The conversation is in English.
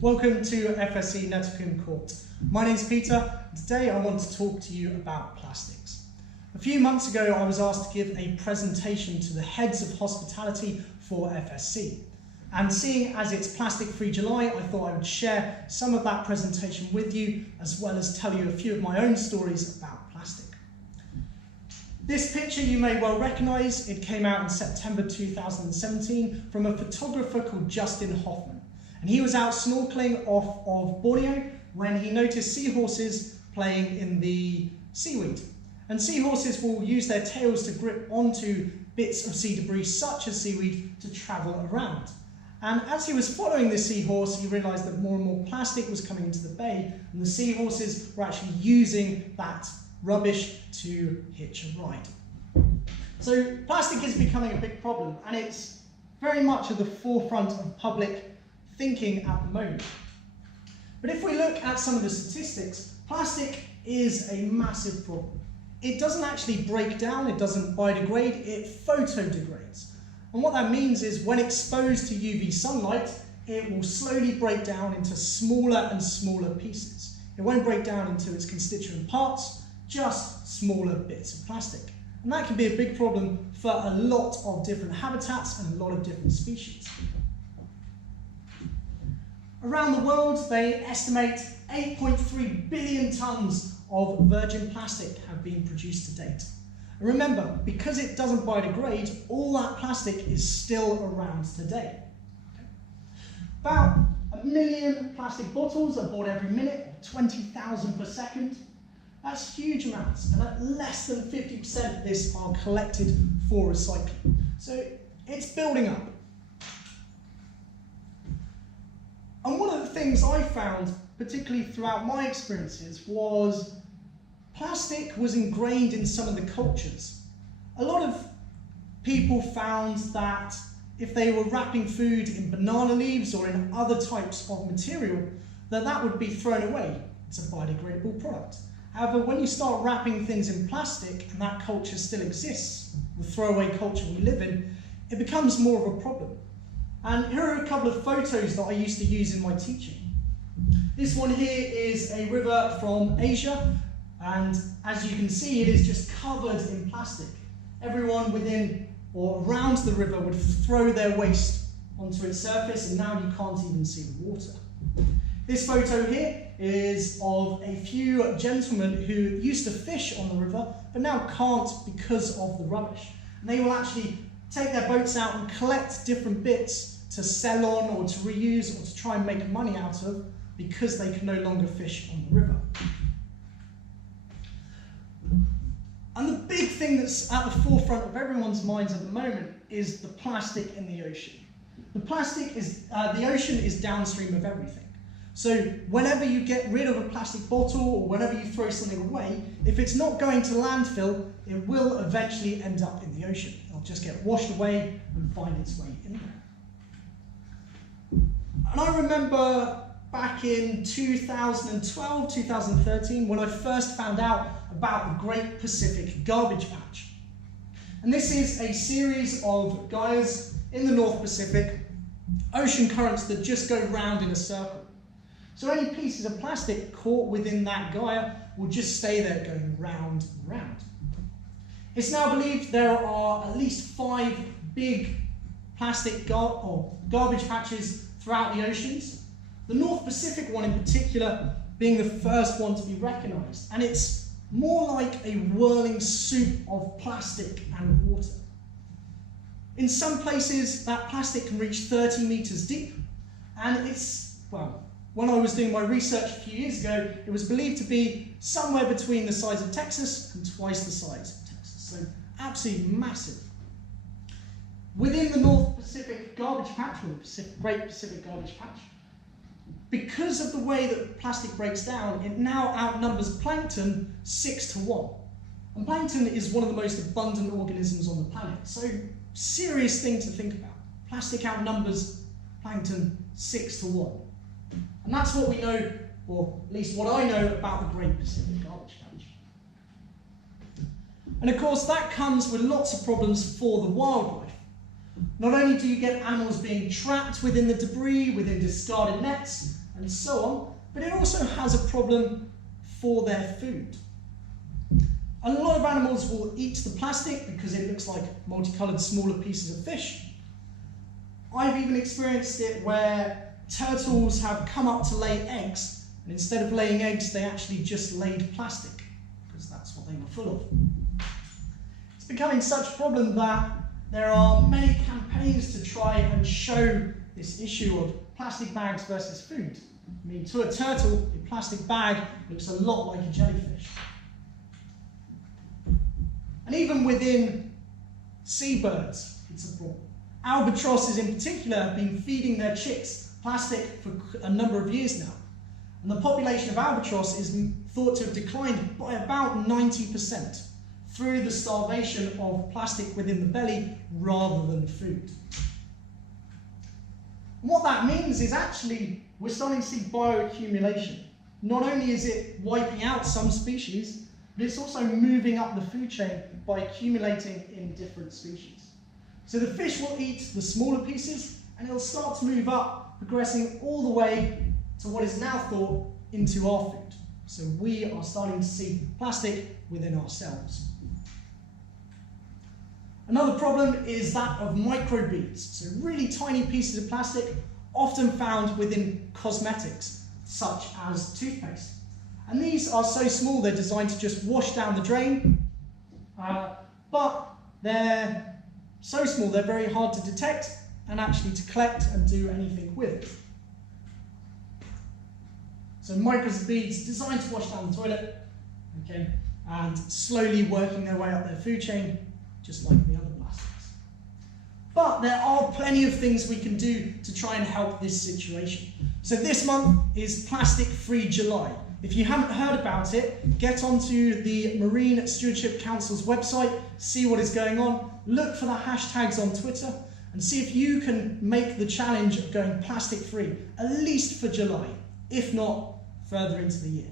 Welcome to FSC Nettlecombe Court. My name's Peter, and today I want to talk to you about plastics. A few months ago I was asked to give a presentation to the heads of hospitality for FSC. And seeing as it's Plastic Free July, I thought I would share some of that presentation with you, as well as tell you a few of my own stories about plastic. This picture you may well recognise. It came out in September 2017 from a photographer called Justin Hoffman. And he was out snorkeling off of Borneo when he noticed seahorses playing in the seaweed. And seahorses will use their tails to grip onto bits of sea debris such as seaweed to travel around. And as he was following the seahorse, he realised that more and more plastic was coming into the bay, and the seahorses were actually using that rubbish to hitch a ride. So plastic is becoming a big problem, and it's very much at the forefront of public thinking at the moment. But if we look at some of the statistics, plastic is a massive problem. It doesn't actually break down, it doesn't biodegrade, it photodegrades. And what that means is when exposed to UV sunlight, it will slowly break down into smaller and smaller pieces. It won't break down into its constituent parts, just smaller bits of plastic. And that can be a big problem for a lot of different habitats and a lot of different species. Around the world, they estimate 8.3 billion tonnes of virgin plastic have been produced to date. And remember, because it doesn't biodegrade, all that plastic is still around today. About 1 million plastic bottles are bought every minute, 20,000 per second. That's huge amounts, and at less than 50% of this are collected for recycling. So it's building up. And one of the things I found, particularly throughout my experiences, was plastic was ingrained in some of the cultures. A lot of people found that if they were wrapping food in banana leaves or in other types of material, that would be thrown away. It's a biodegradable product. However, when you start wrapping things in plastic, and that culture still exists, the throwaway culture we live in, it becomes more of a problem. And here are a couple of photos that I used to use in my teaching. This one here is a river from Asia, and as you can see, it is just covered in plastic. Everyone within or around the river would throw their waste onto its surface, and now you can't even see the water. This photo here is of a few gentlemen who used to fish on the river, but now can't because of the rubbish. And they will actually take their boats out and collect different bits to sell on or to reuse or to try and make money out of because they can no longer fish on the river. And the big thing that's at the forefront of everyone's minds at the moment is the plastic in the ocean. The ocean is downstream of everything. So whenever you get rid of a plastic bottle or whenever you throw something away, if it's not going to landfill, it will eventually end up in the ocean. It'll just get washed away and find its way in there. And I remember back in 2012, 2013, when I first found out about the Great Pacific Garbage Patch. And this is a series of gyres in the North Pacific, ocean currents that just go round in a circle. So any pieces of plastic caught within that gyre will just stay there going round and round. It's now believed there are at least 5 big plastic garbage patches throughout the oceans. The North Pacific one in particular being the first one to be recognised. And it's more like a whirling soup of plastic and water. In some places that plastic can reach 30 metres deep, and it's, well, when I was doing my research a few years ago, it was believed to be somewhere between the size of Texas and twice the size of Texas. So absolutely massive. Within the North Pacific Garbage Patch, or the Great Pacific Garbage Patch, because of the way that plastic breaks down, it now outnumbers plankton 6 to 1. And plankton is one of the most abundant organisms on the planet. So serious thing to think about. Plastic outnumbers plankton 6 to 1. And that's what we know, or at least what I know about the Great Pacific Garbage Patch. And of course that comes with lots of problems for the wildlife. Not only do you get animals being trapped within the debris, within discarded nets, and so on, but it also has a problem for their food. A lot of animals will eat the plastic because it looks like multicolored smaller pieces of fish. I've even experienced it where turtles have come up to lay eggs, and instead of laying eggs, they actually just laid plastic, because that's what they were full of. It's becoming such a problem that there are many campaigns to try and show this issue of plastic bags versus food. I mean, to a turtle, a plastic bag looks a lot like a jellyfish. And even within seabirds, it's a problem. Albatrosses in particular have been feeding their chicks plastic for a number of years now. And the population of albatross is thought to have declined by about 90% through the starvation of plastic within the belly rather than food. And what that means is actually we're starting to see bioaccumulation. Not only is it wiping out some species, but it's also moving up the food chain by accumulating in different species. So the fish will eat the smaller pieces and it'll start to move up, progressing all the way to what is now thought into our food. So we are starting to see plastic within ourselves. Another problem is that of microbeads, so really tiny pieces of plastic often found within cosmetics, such as toothpaste. And these are so small they're designed to just wash down the drain, but they're so small they're very hard to detect and actually to collect and do anything with. So microbeads designed to wash down the toilet, okay, and slowly working their way up their food chain, just like the other plastics. But there are plenty of things we can do to try and help this situation. So this month is Plastic Free July. If you haven't heard about it, get onto the Marine Stewardship Council's website, see what is going on, look for the hashtags on Twitter, and see if you can make the challenge of going plastic free, at least for July, if not further into the year.